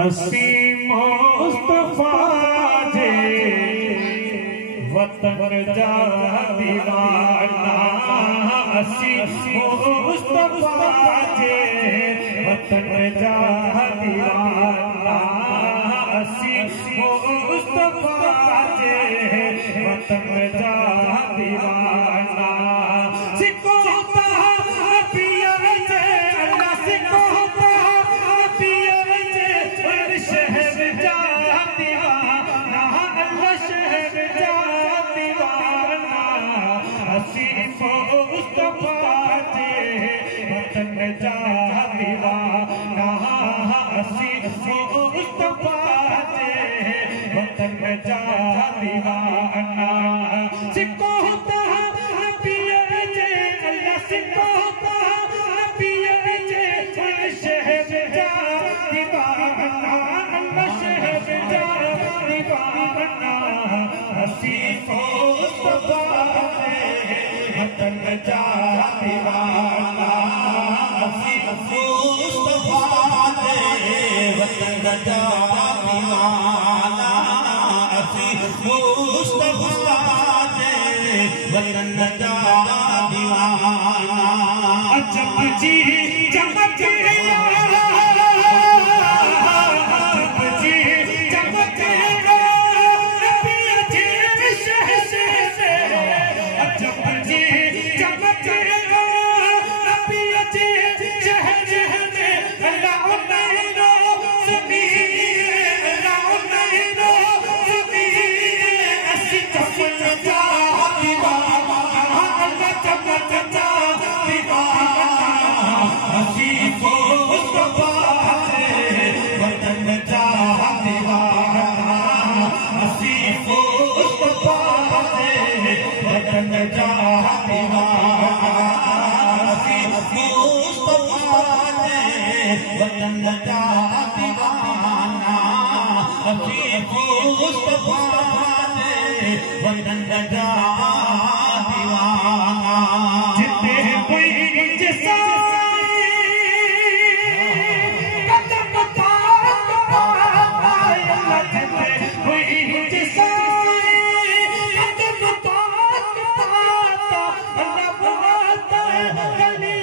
असी मुस्तफा जे वतन जा दीवाना असी मुस्तफा जे वतन जा दीवाना असी मुस्तफा जे वतन जा दीवाना सिकोता पिया जे अल्लाह सिकोता पिया जे शहर जा दीवाना अल्लाह शहर जा दीवाना असी मुस्तफा जे वतन जा दीवाना असी मुस्तफा जे वतन जा दीवाना सिकोता पिया जे अल्लाह सिकोता पिया जे शहर जा दीवाना अल्लाह शहर जा दीवाना असी मुस्तफा जे वतन जा दीवाना असी मुस्तफा जे वतन जा दीवाना असी मुस्तफा जे वतन जा दीवाना अजब जी चमक अजब जी चमक पिया जी शहर से अजब जी चमक पिया जी शहर में अल्लाह नहीं रो सुनी अल्लाह नहीं रो सुनी असी चमक जा दीवाना अल्लाह चमक जा दीवाना असी मुस्तफा जे वतन जा दीवाना असी मुस्तफा जे वतन जा दीवाना असी मुस्तफा जे वतन जा दीवाना असी मुस्तफा जे वतन जा दीवाना जिते कोई जिसा कदम पाए अल्लाह जिते कोई जिसा कदम पाता अल्लाह बुलाता गली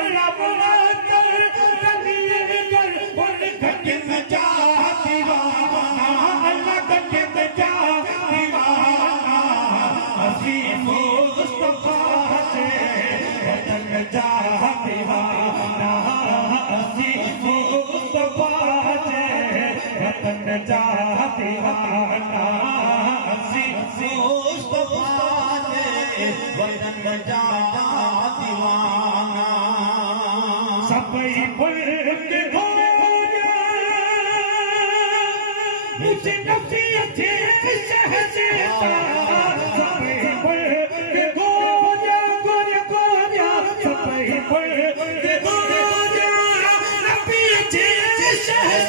अल्लाह बुलाता गली बोल घटे में जा दीवाना अल्लाह घटे में जा दीवाना असी मुस्तफा जे वतन जा दीवाना असी मुस्तफा जे वतन जा दीवाना असी मुस्तफा जे वतन जा दीवाना सबई मुल्क हो मुझे नफसियत शहर से सबई मुल्क हो गोया सबई मुल्क हो नफसियत शहर